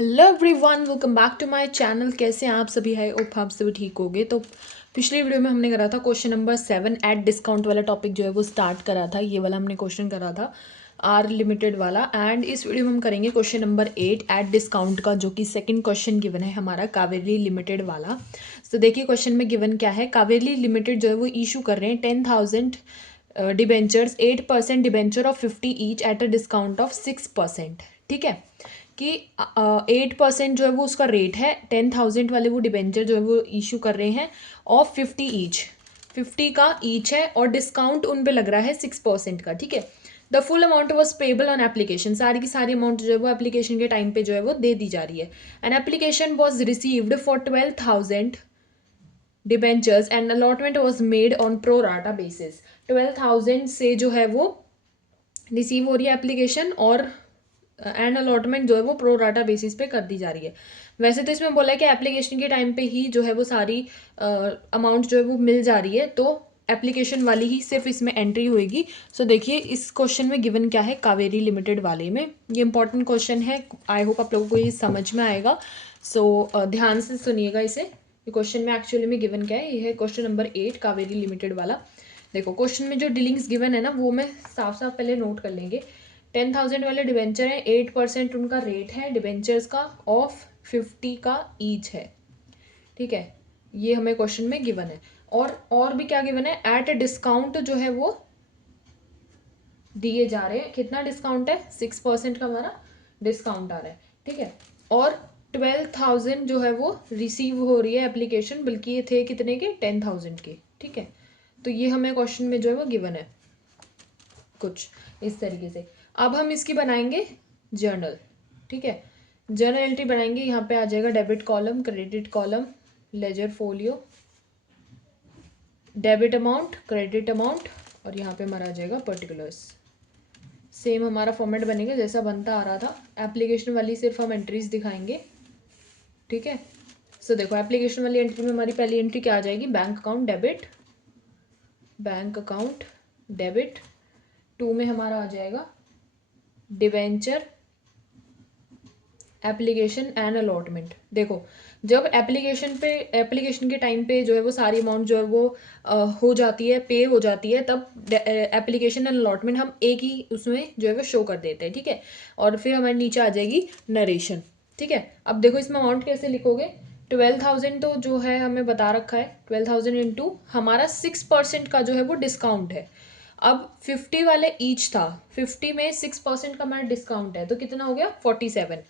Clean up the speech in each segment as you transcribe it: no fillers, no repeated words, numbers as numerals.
Hello everyone, welcome back to my channel. कैसे हैं आप सभी? है ओप आप सभी ठीक होगे। तो पिछली वीडियो में हमने करा था क्वेश्चन नंबर 7 एट डिस्काउंट वाला टॉपिक जो है वो स्टार्ट करा था। ये वाला हमने क्वेश्चन करा था आर लिमिटेड वाला। एंड इस वीडियो में हम करेंगे क्वेश्चन नंबर 8 एट डिस्काउंट का, जो कि सेकंड क्वेश्चन गिवन है हमारा कावेरी लिमिटेड वाला। तो देखिए क्वेश्चन में गिवन क्या है। कावेरी लिमिटेड जो है वो इशू कर रहे हैं 10,000 debentures, 8% debenture of 50 each at a discount of 6%। ठीक है कि 8% जो है वो उसका रेट है। 10,000 वाले वो डिबेंचर जो है वो इशू कर रहे हैं ऑफ 50 ईच, 50 का ईच है और डिस्काउंट उन पे लग रहा है 6% का। ठीक है। The full amount was payable on application, सारी की सारी अमाउंट जो है वो एप्लीकेशन के टाइम पे जो है वो दे दी जा रही है। An application was received for 12,000 debentures and allotment was made on pro rata basis. 12,000 से जो है वो रिसीव हो रही है एप्लीकेशन और एंड अलॉटमेंट जो है वो प्रो राटा बेसिस पे कर दी जा रही है। वैसे तो इसमें बोला है कि एप्लीकेशन के टाइम पे ही जो है वो सारी अमाउंट जो है वो मिल जा रही है, तो एप्लीकेशन वाली ही सिर्फ इसमें एंट्री होएगी। सो देखिए इस क्वेश्चन में गिवन क्या है कावेरी लिमिटेड वाले में। ये इंपॉर्टेंट क्वेश्चन है, आई होप आप लोगों को ये समझ में आएगा। सो ध्यान से सुनिएगा इसे। ये क्वेश्चन में एक्चुअली में गिवन क्या है, ये है क्वेश्चन नंबर 8 कावेरी लिमिटेड वाला। देखो क्वेश्चन में जो डीलिंग्स गिवन है ना वो मैं साफ साफ पहले नोट कर लेंगे। 10,000 वाले डिबेंचर हैं, 8% उनका रेट है डिबेंचर्स का, ऑफ 50 का ईच है। ठीक है, ये हमें क्वेश्चन में गिवन है। और भी क्या गिवन है, एट ए डिस्काउंट जो है वो दिए जा रहे हैं। कितना डिस्काउंट है? 6% का हमारा डिस्काउंट आ रहा है। ठीक है, और 12,000 जो है वो रिसीव हो रही है एप्लीकेशन, बल्कि ये थे कितने के? 10,000 के। ठीक है, तो ये हमें क्वेश्चन में जो है वो गिवन है कुछ इस तरीके से। अब हम इसकी बनाएंगे जर्नल। ठीक है, जर्नल एंट्री बनाएंगे। यहाँ पे आ जाएगा debit column, credit column, ledger folio, debit amount, credit amount, और यहाँ पे हमारा आ जाएगा पर्टिकुलर्स। सेम हमारा फॉर्मेट बनेगा जैसा बनता आ रहा था। एप्लीकेशन वाली सिर्फ हम एंट्रीज दिखाएंगे। ठीक है, सो देखो एप्लीकेशन वाली एंट्री में हमारी पहली एंट्री क्या आ जाएगी? Bank account debit, bank account debit. 2 में हमारा आ जाएगा डिवेंचर, एप्लीकेशन एंड अलॉटमेंट। देखो जब एप्लीकेशन के टाइम पे जो है वो सारी अमाउंट जो है वो हो जाती है, पे हो जाती है, तब एप्लीकेशन एंड अलॉटमेंट हम एक ही उसमें जो है वो शो कर देते हैं। ठीक है, और फिर हमारे नीचे आ जाएगी नरेशन। ठीक है, अब देखो इसमें अमाउंट कैसे लिखोगे? 12,000 तो जो है हमें बता रखा है, 12,000 इंटू हमारा 6% का जो है वो डिस्काउंट है। अब 50 वाले ईच था, 50 में 6% का हमारा डिस्काउंट है, तो कितना हो गया? 47।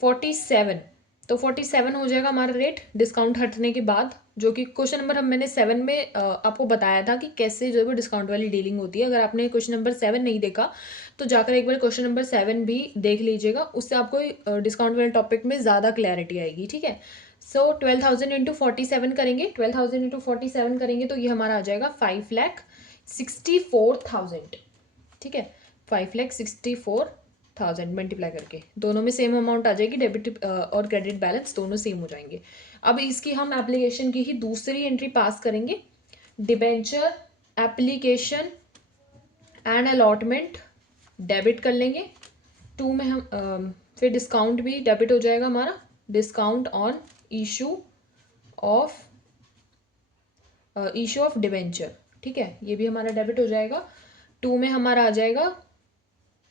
47, तो 47 हो जाएगा हमारा रेट डिस्काउंट हटने के बाद, जो कि क्वेश्चन नंबर मैंने 7 में आपको बताया था कि कैसे जो है वो डिस्काउंट वाली डीलिंग होती है। अगर आपने क्वेश्चन नंबर 7 नहीं देखा तो जाकर एक बार क्वेश्चन नंबर 7 भी देख लीजिएगा, उससे आपको डिस्काउंट वाले टॉपिक में ज़्यादा क्लैरिटी आएगी। ठीक है, सो 12,000 इंटू 47 करेंगे, 12,000 इंटू 47 करेंगे तो ये हमारा आ जाएगा 5,64,000। ठीक है, 5,64,000 मल्टीप्लाई करके दोनों में सेम अमाउंट आ जाएगी। डेबिट और क्रेडिट बैलेंस दोनों सेम हो जाएंगे। अब इसकी हम एप्लीकेशन की ही दूसरी एंट्री पास करेंगे। Debenture, application and allotment debit कर लेंगे। 2 में हम फिर डिस्काउंट भी डेबिट हो जाएगा हमारा, discount on issue of debenture. ठीक है, ये भी हमारा डेबिट हो जाएगा। 2 में हमारा आ जाएगा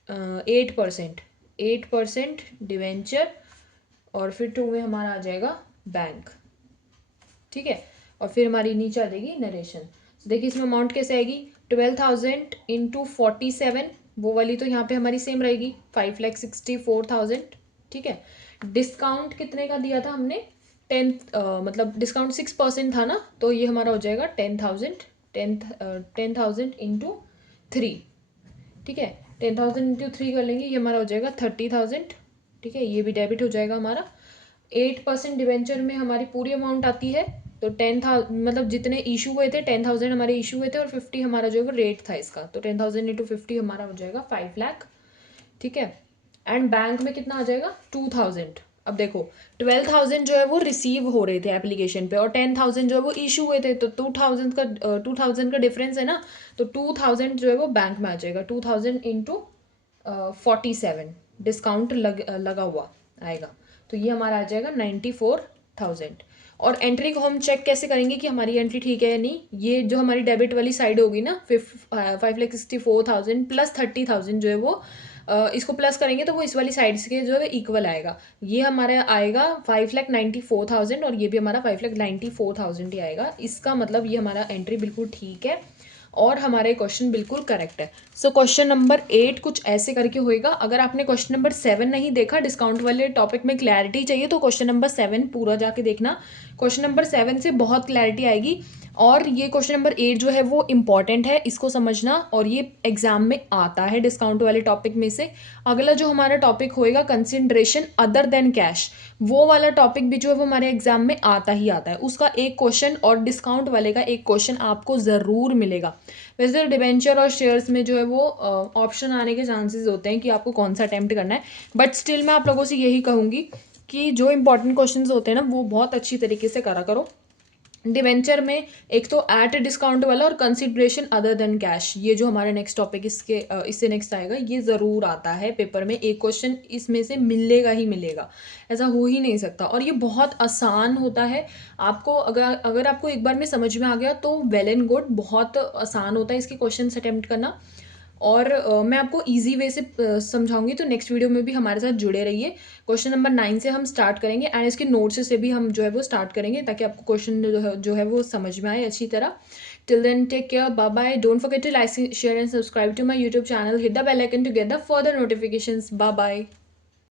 8% डिवेंचर, और फिर 2 में हमारा आ जाएगा बैंक। ठीक है, और फिर हमारी नीचे आ जाएगी नरेशन। तो देखिए इसमें अमाउंट कैसे आएगी? 12,000 इंटू 47, वो वाली तो यहाँ पे हमारी सेम रहेगी, 5,64,000। ठीक है, डिस्काउंट कितने का दिया था हमने? 10, मतलब डिस्काउंट 6% था ना, तो ये हमारा हो जाएगा 10,000 इंटू 3। ठीक है, 10,000 इंटू 3 कर लेंगे, ये हमारा हो जाएगा 30,000। ठीक है, ये भी डेबिट हो जाएगा हमारा। 8% डिवेंचर में हमारी पूरी अमाउंट आती है, तो 10,000 मतलब जितने इशू हुए थे 10,000 हमारे इशू हुए थे, और 50 हमारा जो है वो रेट था इसका, तो 10,000 इंटू 50 हमारा हो जाएगा 5 लाख। ठीक है, एंड बैंक में कितना आ जाएगा? 2,000। अब देखो 12,000 जो है वो रिसीव हो रहे थे एप्लीकेशन पे, और 10,000 जो है वो इशू हुए थे, तो 2,000 का डिफरेंस है ना, तो 2,000 जो है वो बैंक में आ जाएगा। 2,000 इंटू 47 डिस्काउंट लगा हुआ आएगा। तो ये हमारा आ जाएगा 94,000। और एंट्री को हम चेक कैसे करेंगे कि हमारी एंट्री ठीक है या नहीं। ये जो हमारी डेबिट वाली साइड होगी ना 5,64,000 प्लस 30,000 जो है वो इसको प्लस करेंगे तो वो इस वाली साइड के जो है इक्वल आएगा। ये हमारा आएगा 5,94,000 और ये भी हमारा 5,94,000 ही आएगा। इसका मतलब ये हमारा एंट्री बिल्कुल ठीक है और हमारे क्वेश्चन बिल्कुल करेक्ट है। सो क्वेश्चन नंबर 8 कुछ ऐसे करके होएगा। अगर आपने क्वेश्चन नंबर 7 नहीं देखा, डिस्काउंट वाले टॉपिक में क्लैरिटी चाहिए, तो क्वेश्चन नंबर 7 पूरा जाके देखना। क्वेश्चन नंबर 7 से बहुत क्लैरिटी आएगी। और ये क्वेश्चन नंबर 8 जो है वो इम्पॉर्टेंट है, इसको समझना, और ये एग्जाम में आता है डिस्काउंट वाले टॉपिक में से। अगला जो हमारा टॉपिक होएगा कंसिडरेशन अदर देन कैश, वो वाला टॉपिक भी जो है वो हमारे एग्जाम में आता ही आता है। उसका एक क्वेश्चन और डिस्काउंट वाले का एक क्वेश्चन आपको ज़रूर मिलेगा। वैसे तो डिबेंचर और शेयर्स में जो है वो ऑप्शन आने के चांसेस होते हैं कि आपको कौन सा अटेम्प्ट करना है, बट स्टिल मैं आप लोगों से यही कहूँगी कि जो इंपॉर्टेंट क्वेश्चंस होते हैं ना वो बहुत अच्छी तरीके से करा करो। डिवेंचर में एक तो एट डिस्काउंट वाला और कंसिडरेशन अदर देन कैश, ये जो हमारा नेक्स्ट टॉपिक इससे नेक्स्ट आएगा, ये ज़रूर आता है पेपर में। एक क्वेश्चन इसमें से मिलेगा ही मिलेगा, ऐसा हो ही नहीं सकता। और ये बहुत आसान होता है। आपको अगर आपको एक बार में समझ में आ गया तो वेल एंड गुड, बहुत आसान होता है इसके क्वेश्चन अटेम्प्ट करना। और मैं आपको इजी वे से समझाऊंगी, तो नेक्स्ट वीडियो में भी हमारे साथ जुड़े रहिए। क्वेश्चन नंबर 9 से हम स्टार्ट करेंगे एंड इसके नोट्स से भी हम जो है वो स्टार्ट करेंगे, ताकि आपको क्वेश्चन जो है वो समझ में आए अच्छी तरह। Till then take care, bye bye. Don't forget to like, share and subscribe to my YouTube channel. Hit the bell icon to get the further notifications. Bye bye.